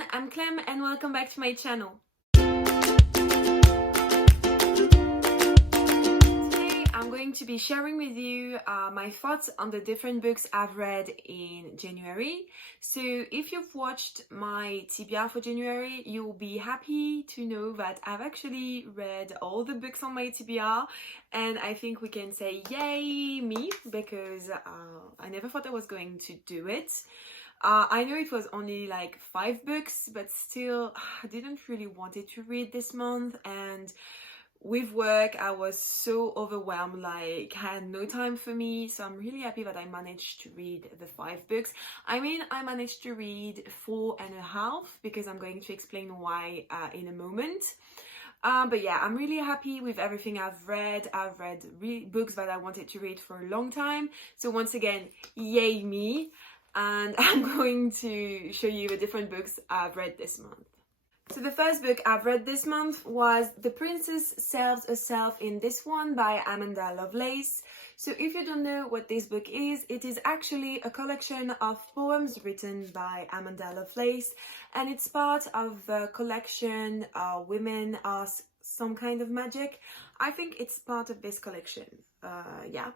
everyone, I'm Clem and welcome back to my channel. Today I'm going to be sharing with you my thoughts on the different books I've read in January. So if you've watched my TBR for January, you'll be happy to know that I've actually read all the books on my TBR, and I think we can say yay me, because I never thought I was going to do it. I know it was only like 5 books, but still I didn't really wanted to read this month, and with work I was so overwhelmed, like I had no time for me. So I'm really happy that I managed to read the 5 books. I mean, I managed to read 4.5 because I'm going to explain why in a moment. But yeah, I'm really happy with everything I've read. I've read books that I wanted to read for a long time. So once again, yay me. And I'm going to show you the different books I've read this month. So the first book I've read this month was The Princess Sells Herself in This One by Amanda Lovelace. So if you don't know what this book is, it is actually a collection of poems written by Amanda Lovelace, and it's part of the collection Women Are Some Kind of Magic. I think it's part of this collection. Yeah,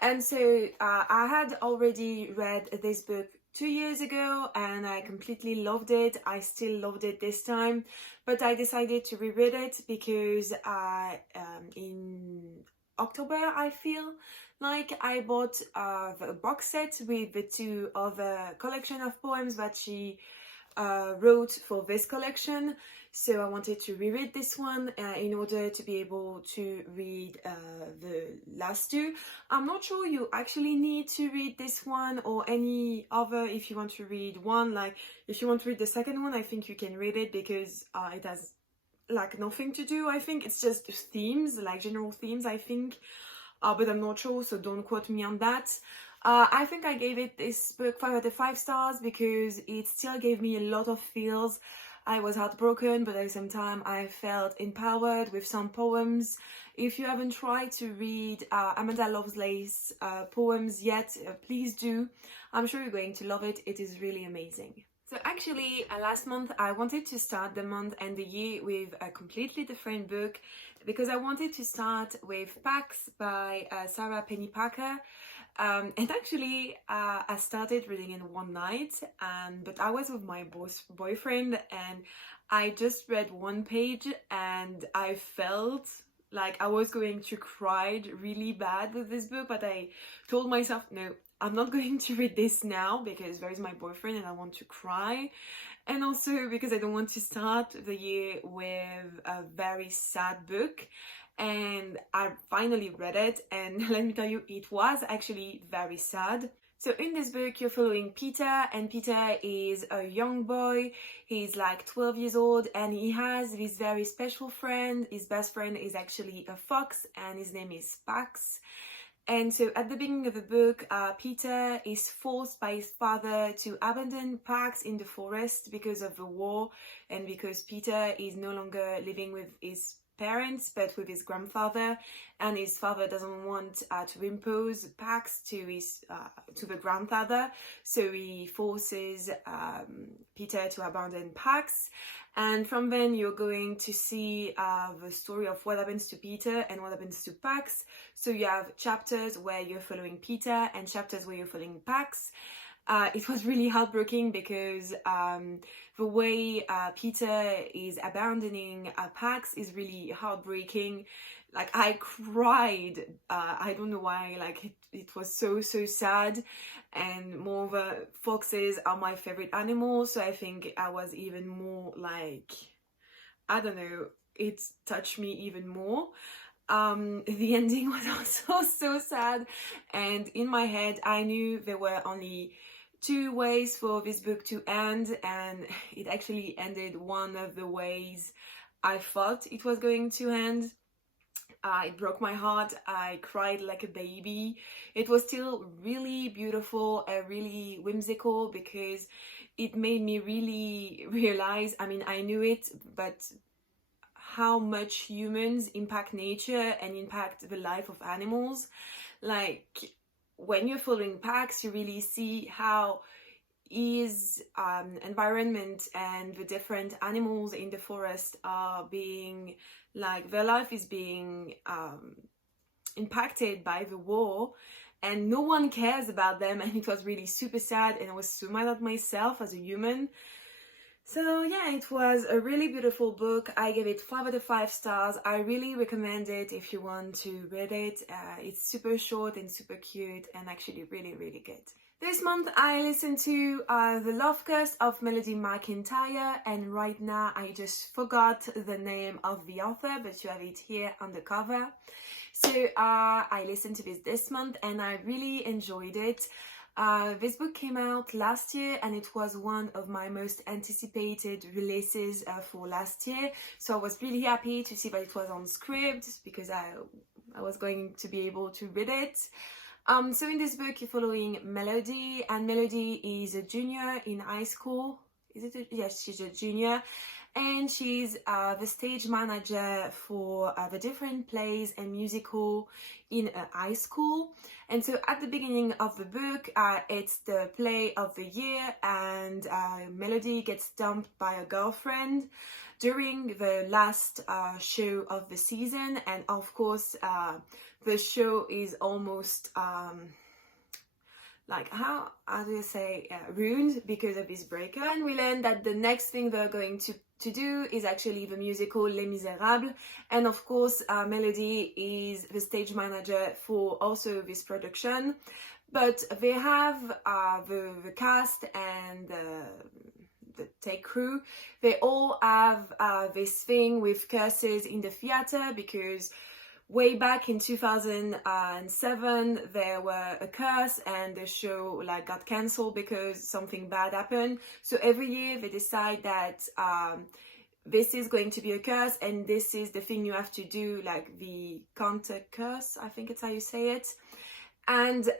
and so I had already read this book 2 years ago and I completely loved it. I still loved it this time, but I decided to reread it because in October I feel like I bought a box set with the 2 other collection of poems that she wrote for this collection. So I wanted to reread this one in order to be able to read the last 2. I'm not sure you actually need to read this one or any other if you want to read one. Like if you want to read the second one, I think you can read it because it has like nothing to do. I think it's just themes, like general themes, I think. But I'm not sure, so don't quote me on that. I think I gave it this book 5 out of 5 stars because it still gave me a lot of feels. I was heartbroken, but at the same time I felt empowered with some poems. If you haven't tried to read Amanda Lovelace poems yet, please do. I'm sure you're going to love it. It is really amazing. So actually, last month I wanted to start the month and the year with a completely different book because I wanted to start with Pax by Sarah Pennypacker. And actually, I started reading in one night, but I was with my boyfriend and I just read 1 page and I felt like I was going to cry really bad with this book, but I told myself, no, I'm not going to read this now because there is my boyfriend and I want to cry. And also because I don't want to start the year with a very sad book. And I finally read it, and let me tell you, it was actually very sad. So in this book, you're following Peter, and Peter is a young boy. He's like 12 years old, and he has this very special friend. His best friend is actually a fox, and his name is Pax. And so at the beginning of the book, Peter is forced by his father to abandon Pax in the forest because of the war, and because Peter is no longer living with his parents but with his grandfather, and his father doesn't want to impose Pax to the grandfather, so he forces Peter to abandon Pax. And from then you're going to see the story of what happens to Peter and what happens to Pax. So you have chapters where you're following Peter and chapters where you're following Pax. It was really heartbreaking because the way Peter is abandoning Pax is really heartbreaking. Like I cried. I don't know why. Like it was so sad. And moreover, foxes are my favorite animal, so I think I was even more like, I don't know, it touched me even more. The ending was also so sad, and in my head I knew there were only 2 ways for this book to end, and it actually ended one of the ways I thought it was going to end. It broke my heart. I cried like a baby. It was still really beautiful and really whimsical because it made me really realize, I mean, I knew it, but how much humans impact nature and impact the life of animals. Like when you're following Pax, you really see how his environment and the different animals in the forest are being, like, their life is being impacted by the war, and no one cares about them, and it was really super sad, and I was so mad at myself as a human. So yeah, it was a really beautiful book. I gave it 5 out of 5 stars. I really recommend it if you want to read it. It's super short and super cute and actually really, really good. This month I listened to The Love Curse of Melody McIntyre, and right now I just forgot the name of the author, but you have it here on the cover. So I listened to this month and I really enjoyed it. This book came out last year and it was one of my most anticipated releases for last year. So I was really happy to see that it was on script because I was going to be able to read it. So in this book you're following Melody, and Melody is a junior in high school. Yes, she's a junior, and she's the stage manager for the different plays and musical in a high school. And so at the beginning of the book, it's the play of the year, and Melody gets dumped by a girlfriend during the last show of the season, and of course the show is almost like, how do you say, ruined because of this breakup. And we learn that the next thing they're going to do is actually the musical Les Miserables, and of course Melody is the stage manager for also this production, but they have the cast and the take crew, they all have this thing with curses in the theater, because way back in 2007 there were a curse and the show like got cancelled because something bad happened. So every year they decide that this is going to be a curse and this is the thing you have to do, like the counter curse, I think it's how you say it. And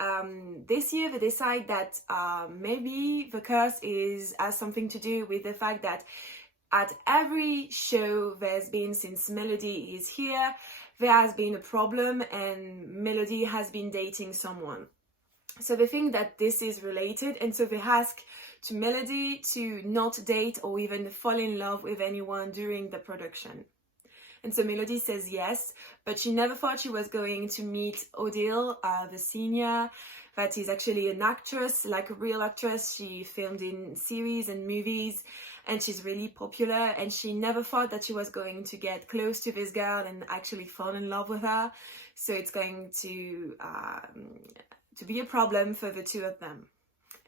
this year they decide that maybe the curse has something to do with the fact that at every show there's been, since Melody is here, there has been a problem and Melody has been dating someone. So they think that this is related, and so they ask to Melody to not date or even fall in love with anyone during the production. And so Melody says yes, but she never thought she was going to meet Odile, the senior, that is actually an actress, like a real actress. She filmed in series and movies, and she's really popular, and she never thought that she was going to get close to this girl and actually fall in love with her. So it's going to be a problem for the two of them.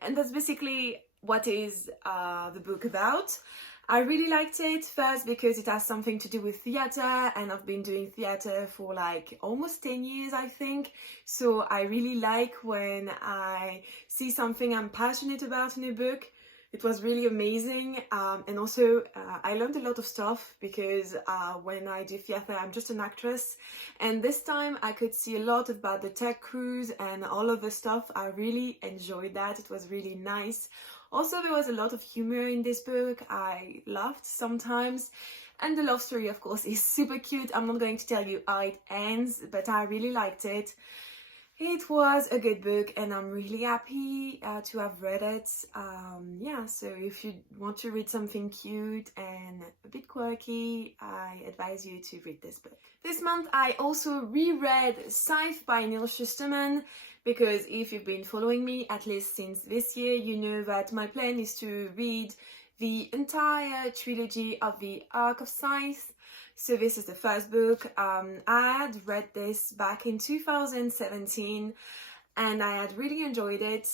And that's basically what is the book about. I really liked it, first because it has something to do with theatre, and I've been doing theatre for like almost 10 years, I think. So I really like when I see something I'm passionate about in a book. It was really amazing, and also I learned a lot of stuff because when I do theatre I'm just an actress, and this time I could see a lot about the tech crews and all of the stuff. I really enjoyed that. It was really nice. Also, there was a lot of humor in this book. I laughed sometimes, and the love story of course is super cute. I'm not going to tell you how it ends, but I really liked it. It was a good book and I'm really happy to have read it. Yeah, so if you want to read something cute and a bit quirky, I advise you to read this book. This month I also reread Scythe by Neil Shusterman, because if you've been following me at least since this year, you know that my plan is to read the entire trilogy of the Arc of Scythe. So this is the first book. I had read this back in 2017 and I had really enjoyed it.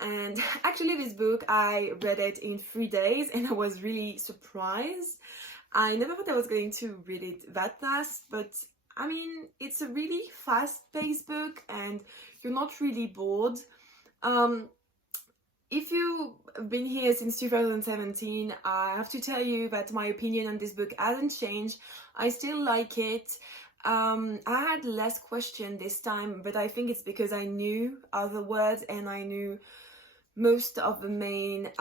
And actually this book, I read it in 3 days and I was really surprised. I never thought I was going to read it that fast, but I mean, it's a really fast-paced book and you're not really bored. If you've been here since 2017, I have to tell you that my opinion on this book hasn't changed. I still like it. I had less question this time, but I think it's because I knew other words and I knew most of the main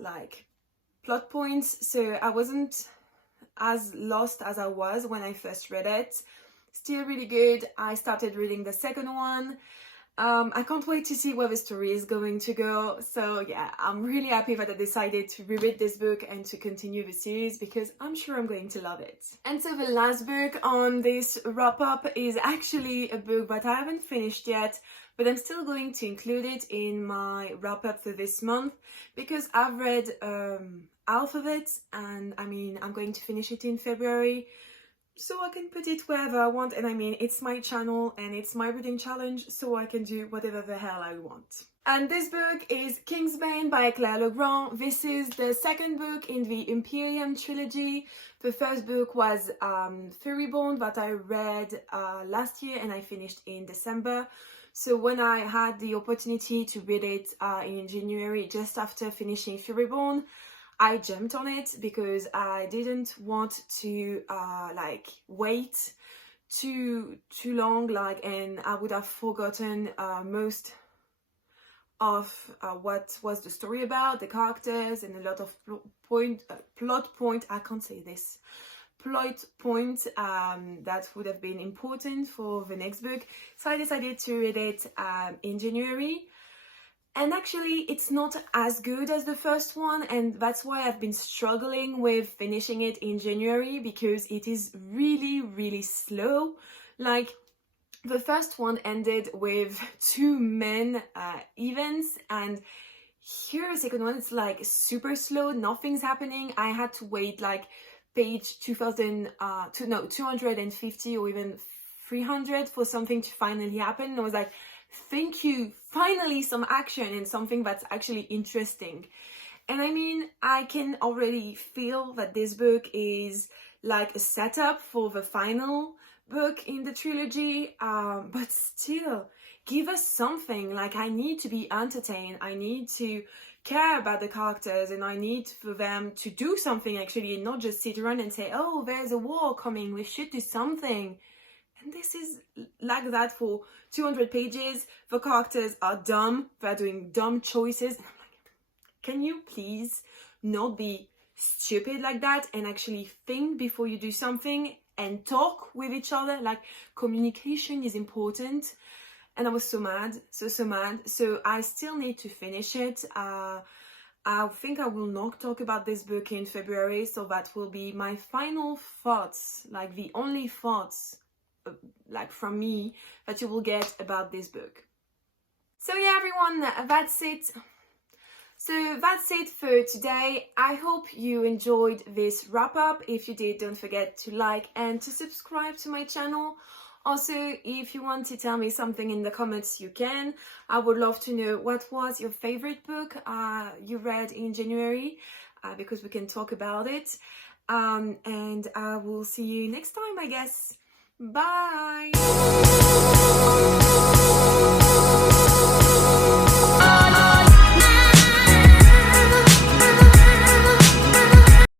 like plot points, so I wasn't as lost as I was when I first read it. Still really good. I started reading the second one I can't wait to see where the story is going to go. So yeah, I'm really happy that I decided to reread this book and to continue the series because I'm sure I'm going to love it. And so the last book on this wrap-up is actually a book that I haven't finished yet, but I'm still going to include it in my wrap-up for this month because I've read half of it, and I mean, I'm going to finish it in February. So I can put it wherever I want, and I mean, it's my channel and it's my reading challenge, so I can do whatever the hell I want. And this book is Kingsbane by Claire. This is the second book in the Imperium trilogy. The first book was Furyborn that I read last year and I finished in December. So when I had the opportunity to read it in January, just after finishing Furyborn, I jumped on it because I didn't want to like wait too long, like, and I would have forgotten most of what was the story about, the characters, and a lot of plot point. I can't say this. Plot point that would have been important for the next book. So I decided to read it in January. And actually, it's not as good as the first one, and that's why I've been struggling with finishing it in January, because it is really, really slow. Like, the first one ended with 2 main events, and here the second one, it's like super slow, nothing's happening. I had to wait like page 250 or even 300 for something to finally happen. And I was like, thank you, finally some action and something that's actually interesting. And I mean, I can already feel that this book is like a setup for the final book in the trilogy, but still, give us something. Like, I need to be entertained, I need to care about the characters, and I need for them to do something actually, and not just sit around and say, oh, there's a war coming, we should do something. And this is like that for 200 pages. The characters are dumb. They're doing dumb choices. And I'm like, can you please not be stupid like that and actually think before you do something and talk with each other? Like, communication is important. And I was so mad, so mad. So I still need to finish it. I think I will not talk about this book in February. So that will be my final thoughts, like the only thoughts like from me that you will get about this book. So yeah, everyone, that's it. So that's it for today. I hope you enjoyed this wrap up. If you did, don't forget to like and to subscribe to my channel. Also, if you want to tell me something in the comments, you can. I would love to know what was your favorite book you read in January, because we can talk about it. And I will see you next time, I guess. Bye!